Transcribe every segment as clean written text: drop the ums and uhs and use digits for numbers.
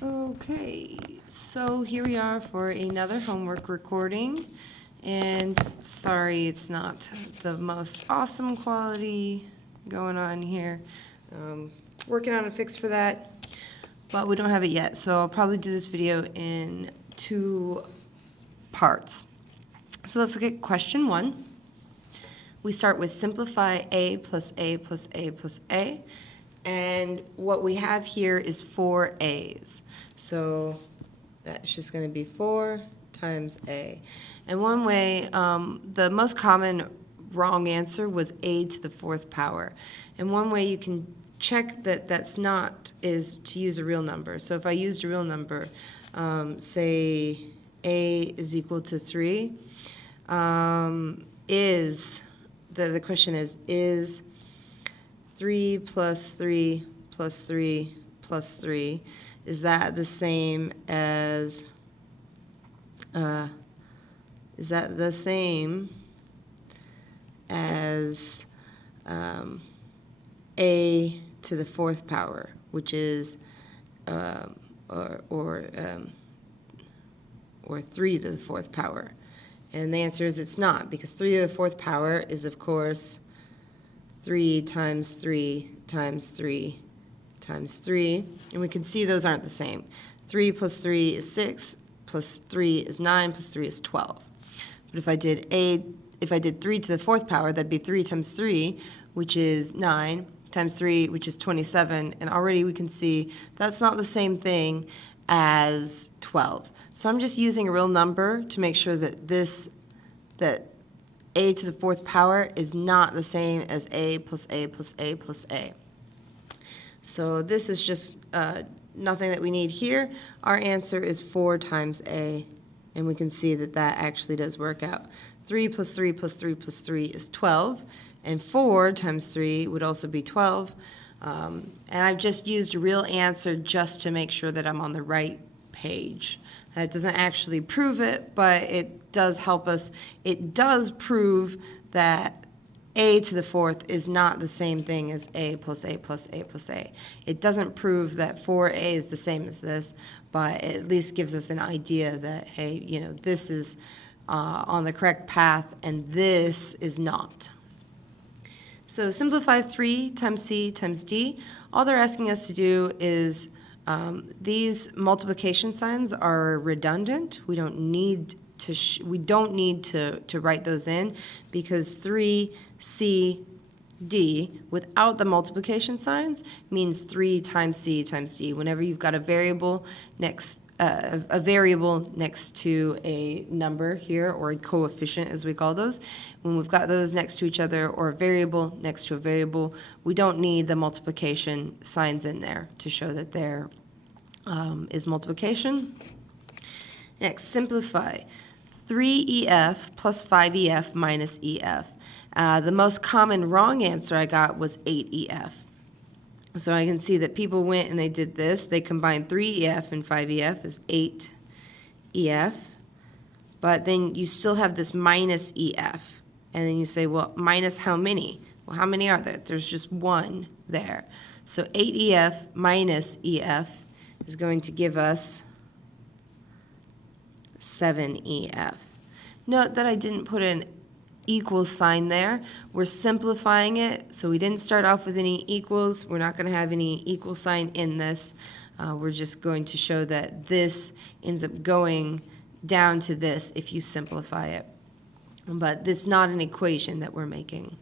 Okay, so here we are for another homework recording. And sorry, it's not the most awesome quality going on here. Working on a fix for that, but we don't have it yet. So I'll probably do this video in 2 parts. So let's look at question 1. We start with simplify a plus a plus a plus a. And what we have here is 4 a's. So that's just going to be 4 times a. And one way, the most common wrong answer was a to the 4th power. And one way you can check that that's not is to use a real number. So if I used a real number, say a is equal to 3, the question is 3 plus 3 plus 3 plus 3, is that the same as, a to the 4th power, which is, or 3 to the 4th power? And the answer is it's not, because 3 to the 4th power is, of course, 3 times 3 times 3 times 3. And we can see those aren't the same. 3 plus 3 is 6, plus 3 is 9, plus 3 is 12. But if I did 3 to the 4th power, that'd be 3 times 3, which is 9, times 3, which is 27. And already we can see that's not the same thing as 12. So I'm just using a real number to make sure that a to the 4th power is not the same as a plus a plus a plus a. So this is just nothing that we need here. Our answer is 4 times a, and we can see that that actually does work out. 3 plus 3 plus 3 plus 3 is 12, and 4 times 3 would also be 12. And I've just used a real answer just to make sure that I'm on the right page. That doesn't actually prove it, but it does help us. It does prove that a to the 4th is not the same thing as a plus a plus a plus a. It doesn't prove that 4a is the same as this, but it at least gives us an idea that, hey, this is on the correct path and this is not. So simplify 3 times c times d. All they're asking us to do is these multiplication signs are redundant. We don't need to write those in, because 3c d without the multiplication signs means 3 times c times d. Whenever you've got a variable next to a number here, or a coefficient as we call those, when we've got those next to each other, or a variable next to a variable, we don't need the multiplication signs in there to show that there is multiplication. Next, simplify 3EF plus 5EF minus EF. The most common wrong answer I got was 8EF. So I can see that people went and they did this. They combined 3EF and 5EF as 8EF. But then you still have this minus EF. And then you say, well, minus how many? Well, how many are there? There's just 1 there. So 8EF minus EF is going to give us 7EF. Note that I didn't put an equal sign there. We're simplifying it, so we didn't start off with any equals. We're not going to have any equal sign in this. We're just going to show that this ends up going down to this if you simplify it. But this is not an equation that we're making.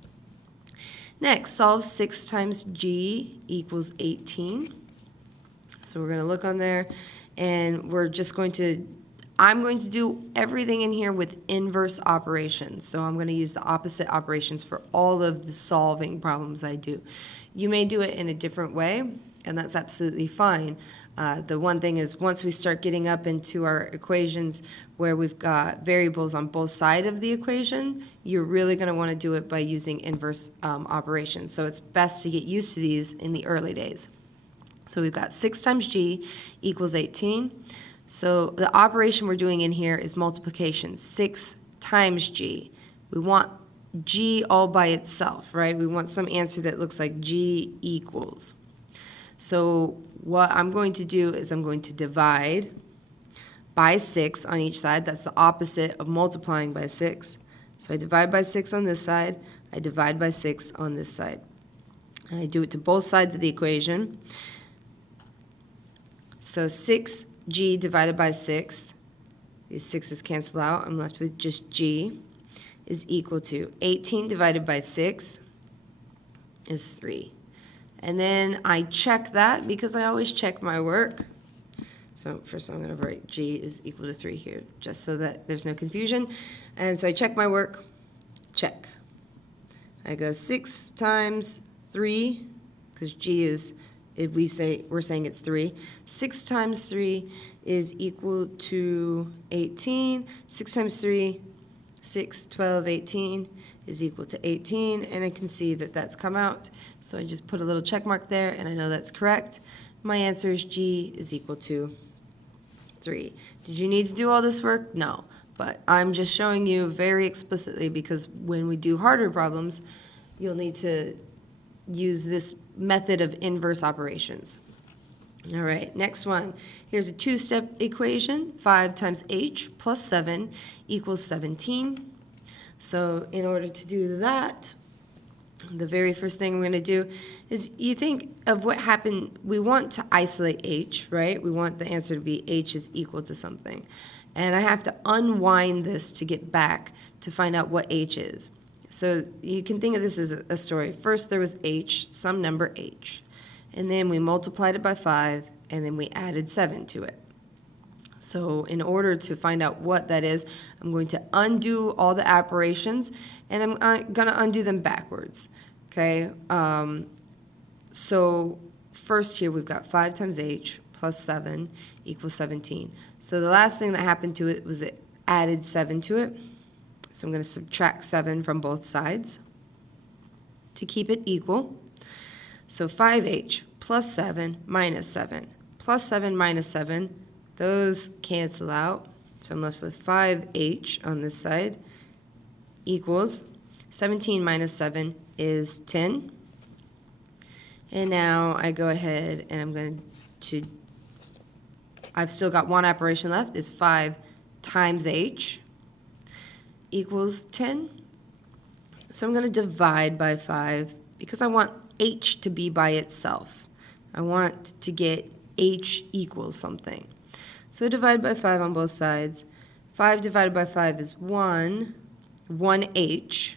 Next, solve 6 times g equals 18. So we're going to look on there, and we're just going to, I'm going to do everything in here with inverse operations. So I'm going to use the opposite operations for all of the solving problems I do. You may do it in a different way, and that's absolutely fine. The one thing is, once we start getting up into our equations where we've got variables on both sides of the equation, you're really going to want to do it by using inverse operations. So it's best to get used to these in the early days. So we've got 6 times g equals 18. So the operation we're doing in here is multiplication. 6 times g. We want g all by itself, right? We want some answer that looks like g equals. So what I'm going to do is I'm going to divide by 6 on each side. That's the opposite of multiplying by 6. So I divide by 6 on this side, I divide by 6 on this side. And I do it to both sides of the equation. So 6g divided by 6, these 6's cancel out, I'm left with just g, is equal to 18 divided by 6 is 3. And then I check that because I always check my work. So first I'm going to write g is equal to 3 here, just so that there's no confusion. And so I check my work, check. I go 6 times 3, because g is, if we're saying it's 3. 6 times 3 is equal to 18. 6 times 3, 6, 12, 18 is equal to 18. And I can see that that's come out. So I just put a little check mark there, and I know that's correct. My answer is g is equal to 3. Did you need to do all this work? No. But I'm just showing you very explicitly, because when we do harder problems, you'll need to use this method of inverse operations. All right, next one. Here's a two-step equation. 5 times h plus 7 equals 17. So in order to do that, the very first thing we're going to do is you think of what happened. We want to isolate h, right? We want the answer to be h is equal to something. And I have to unwind this to get back to find out what h is. So you can think of this as a story. First there was h, some number h. And then we multiplied it by 5, and then we added 7 to it. So in order to find out what that is, I'm going to undo all the operations, and I'm going to undo them backwards. Okay? So first here we've got 5 times h plus 7 equals 17. So the last thing that happened to it was it added 7 to it. So I'm going to subtract 7 from both sides to keep it equal. So 5h plus 7 minus 7. Plus 7 minus 7, those cancel out. So I'm left with 5h on this side equals 17 minus 7 is 10. And now I go ahead and I'm going to, I've still got one operation left, is 5 times h equals 10. So I'm going to divide by 5 because I want h to be by itself. I want to get h equals something. So divide by 5 on both sides. 5 divided by 5 is 1, 1h,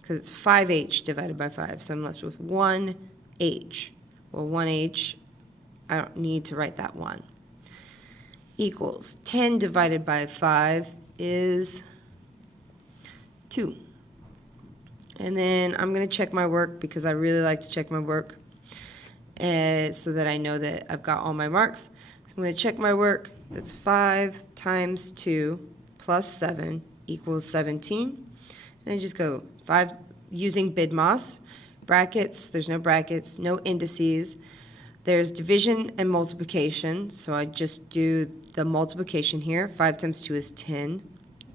because it's 5h divided by 5. So I'm left with 1h. Well, 1h, I don't need to write that 1. Equals 10 divided by 5 is 2. And then I'm going to check my work because I really like to check my work so that I know that I've got all my marks. So I'm going to check my work. That's 5 times 2 plus 7 equals 17. And I just go 5 using BIDMOS. Brackets, there's no brackets, no indices. There's division and multiplication. So I just do the multiplication here. 5 times 2 is 10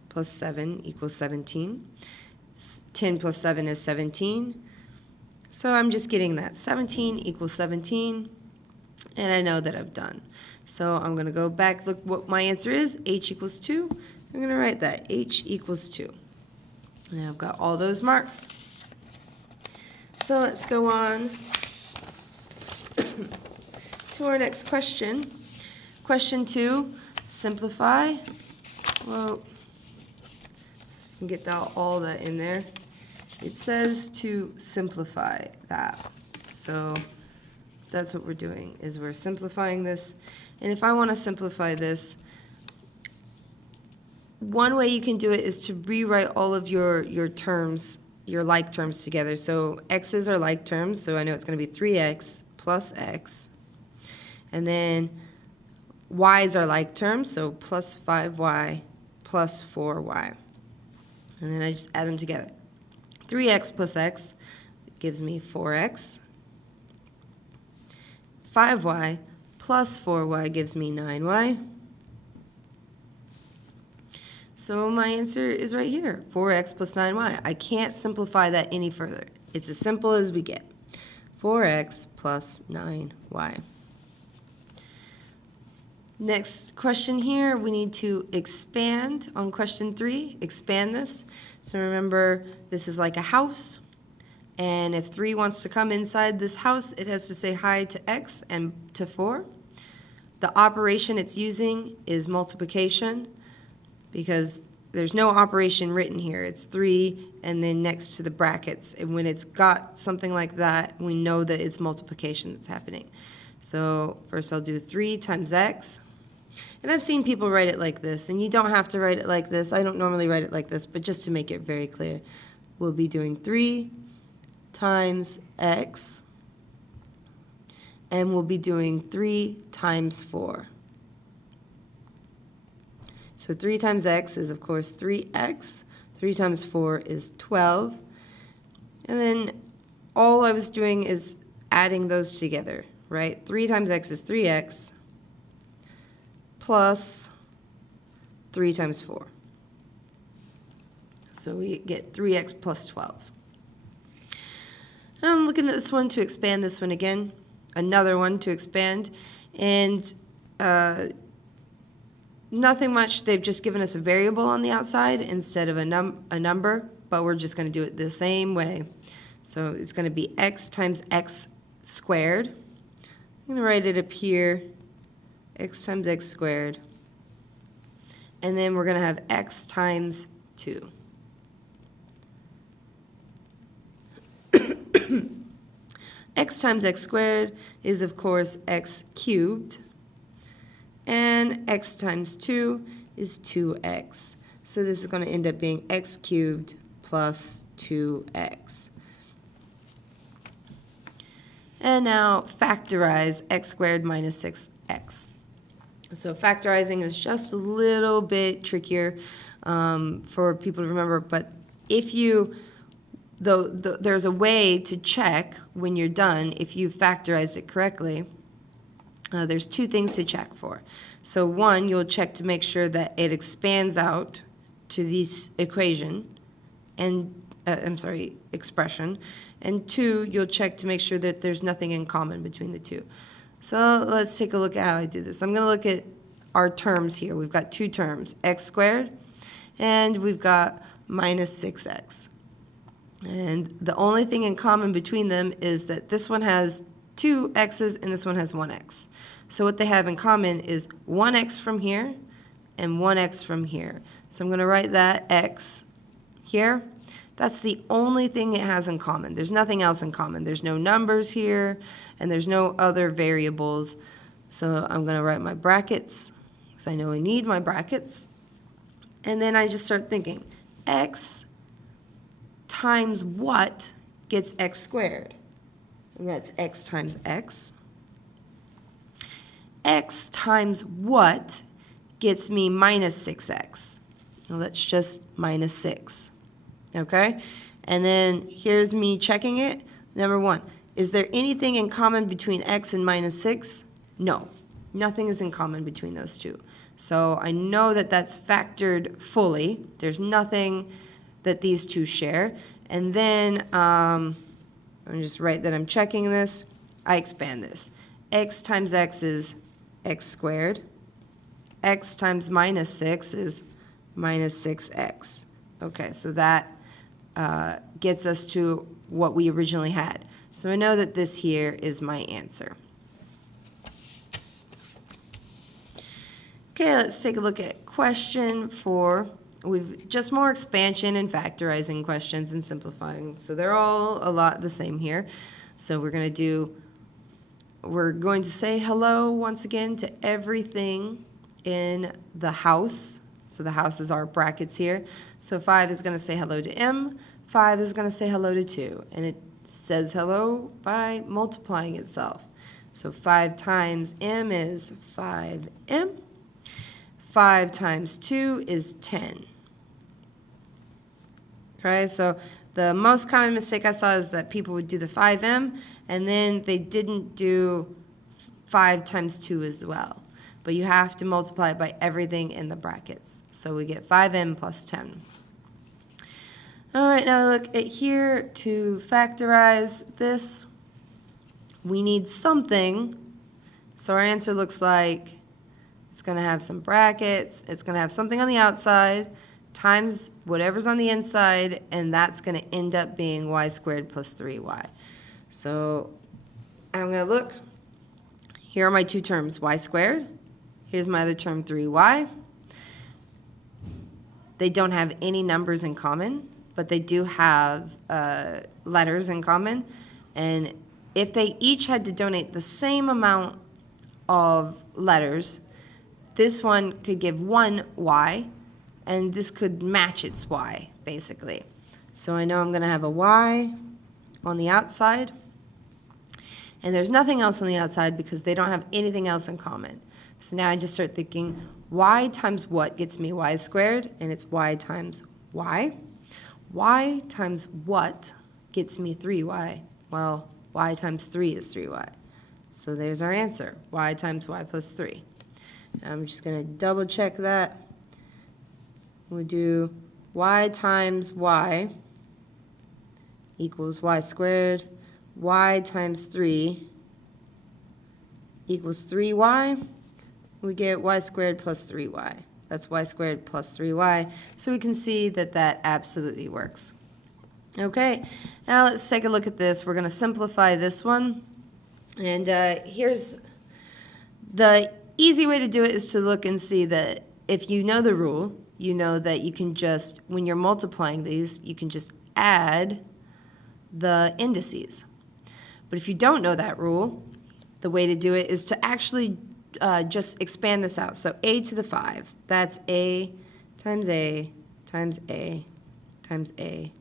plus 7 equals 17. 10 plus 7 is 17. So I'm just getting that. 17 equals 17. And I know that I've done. So I'm going to go back, look what my answer is. H equals 2. I'm going to write that. H equals 2. And I've got all those marks. So let's go on to our next question. Question 2, simplify. Well, can get all that in there. It says to simplify that. So that's what we're doing, is we're simplifying this. And if I want to simplify this, one way you can do it is to rewrite all of your terms, your like terms together. So x's are like terms, so I know it's going to be 3x plus x. And then y's are like terms, so plus 5y plus 4y. And then I just add them together. 3x plus x gives me 4x. 5y plus 4y gives me 9y. So my answer is right here, 4x plus 9y. I can't simplify that any further. It's as simple as we get. 4x plus 9y. Next question here, we need to expand on question 3, expand this. So remember, this is like a house, and if 3 wants to come inside this house, it has to say hi to x and to 4. The operation it's using is multiplication, because there's no operation written here. It's 3 and then next to the brackets. And when it's got something like that, we know that it's multiplication that's happening. So first I'll do 3 times x. And I've seen people write it like this, and you don't have to write it like this. I don't normally write it like this, but just to make it very clear, we'll be doing 3 times x, and we'll be doing 3 times 4. So 3 times x is, of course, 3x. 3 times 4 is 12. And then all I was doing is adding those together, right? 3 times x is 3x plus 3 times 4. So we get 3x plus 12. I'm looking at this one to expand this one again. Another one to expand. And nothing much. They've just given us a variable on the outside instead of a number, but we're just going to do it the same way. So it's going to be x times x squared. I'm going to write it up here, x times x squared. And then we're going to have x times 2. X times x squared is, of course, x cubed. And x times 2 is 2x. So this is going to end up being x cubed plus 2x. And now factorize x squared minus 6x. So factorizing is just a little bit trickier for people to remember, but if you, there's a way to check when you're done if you've factorized it correctly. There's 2 things to check for. So 1, you'll check to make sure that it expands out to this equation, and expression. And 2, you'll check to make sure that there's nothing in common between the 2. So let's take a look at how I do this. I'm going to look at our terms here. We've got 2 terms, x squared, and we've got minus 6x. And the only thing in common between them is that this one has 2 x's and this one has 1 x. So what they have in common is 1 x from here and 1 x from here. So I'm going to write that x here. That's the only thing it has in common. There's nothing else in common. There's no numbers here, and there's no other variables. So I'm going to write my brackets, because I know I need my brackets. And then I just start thinking, x times what gets x squared? And that's x times x. X times what gets me minus 6x? Well, that's just minus 6. Okay? And then here's me checking it. Number 1, is there anything in common between x and minus 6? No. Nothing is in common between those 2. So I know that that's factored fully. There's nothing that these 2 share. And then I'm just write that I'm checking this. I expand this. X times x is x squared. X times minus 6 is minus 6x. Okay, so that gets us to what we originally had. So I know that this here is my answer. Okay, let's take a look at question 4. We've just more expansion and factorizing questions and simplifying. So they're all a lot the same here. So we're going to say hello once again to everything in the house. So the house is our brackets here. So 5 is going to say hello to M. 5 is going to say hello to 2. And it says hello by multiplying itself. So 5 times M is 5M. 5 times 2 is 10. Okay, so the most common mistake I saw is that people would do the 5M, and then they didn't do 5 times 2 as well. But you have to multiply it by everything in the brackets. So we get 5M plus 10. All right, now look at here to factorize this. we need something. So our answer looks like it's going to have some brackets, it's going to have something on the outside, times whatever's on the inside, and that's going to end up being y squared plus 3y. So I'm going to look. Here are my two terms, y squared. Here's my other term, 3y. They don't have any numbers in common, but they do have letters in common. And if they each had to donate the same amount of letters, this one could give one y, and this could match its y, basically. So I know I'm going to have a y on the outside, and there's nothing else on the outside because they don't have anything else in common. So now I just start thinking, y times what gets me y squared? And it's y times y. Y times what gets me 3y? Well, y times 3 is 3y. So there's our answer, y times y plus 3. I'm just going to double check that. We do y times y equals y squared. Y times 3 equals 3y. We get y squared plus 3y. That's y squared plus 3y. So we can see that that absolutely works. Okay, now let's take a look at this. We're going to simplify this one. And here's the easy way to do it, is to look and see that if you know the rule, you know that you can just, when you're multiplying these, you can just add the indices. But if you don't know that rule, the way to do it is to actually just expand this out. So a to the 5, that's a times a times a times a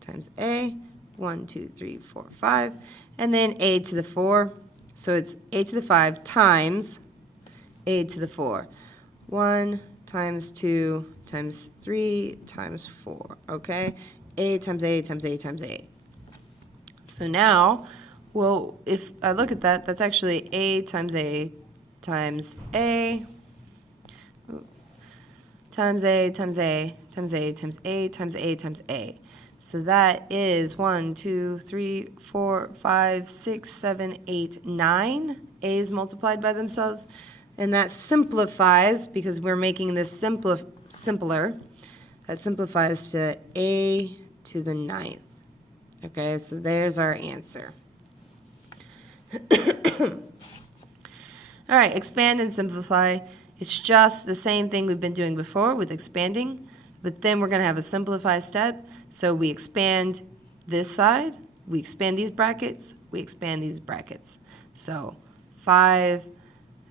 times a, 1, 2, 3, 4, 5, and then a to the 4. So it's a to the 5 times a to the 4. 1 times 2 times 3 times 4, okay? A times a times a times a. So now, well, if I look at that, that's actually a times a times a times a times a times a times a times a times a. So that is 1, 2, 3, 4, 5, 6, 7, 8, 9 a's multiplied by themselves. And that simplifies, because we're making this simpler, that simplifies to a to the 9th. Okay, so there's our answer. All right, expand and simplify. It's just the same thing we've been doing before with expanding, but then we're going to have a simplify step. So we expand this side, we expand these brackets, we expand these brackets. So 5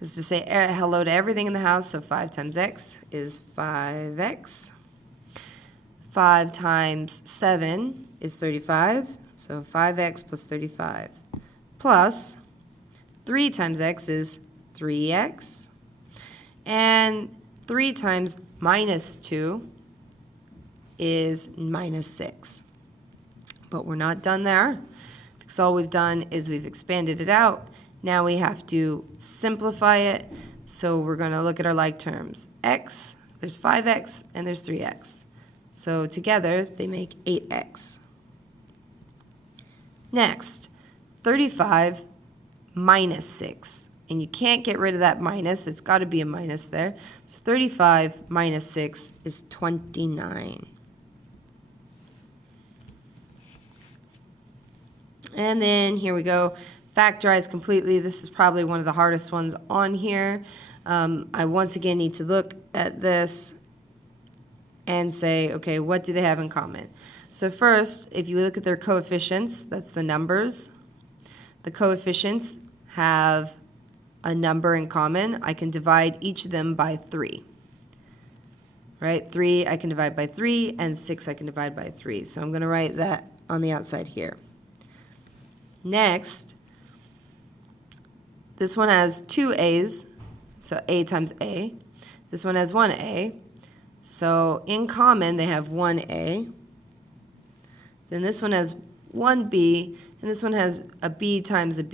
is to say hello to everything in the house, so 5 times x is 5x. 5 times 7 is 35, so 5x plus 35. Plus 3 times x is 3x. And 3 times minus 2 is minus 6. But we're not done there, because all we've done is we've expanded it out. Now we have to simplify it, so we're going to look at our like terms. X, there's 5x, and there's 3x. So together, they make 8x. Next, 35 minus 6. And you can't get rid of that minus. It's got to be a minus there. So 35 minus 6 is 29. And then here we go. Factorize completely. This is probably one of the hardest ones on here. I once again need to look at this and say, okay, what do they have in common? So first, if you look at their coefficients, that's the numbers. The coefficients have a number in common. I can divide each of them by 3. Right? 3 I can divide by 3, and 6 I can divide by 3. So I'm going to write that on the outside here. Next, this one has 2 a's, so a times a. This one has 1 a. So in common, they have 1 a. Then this one has 1 b, and this one has a b times a b.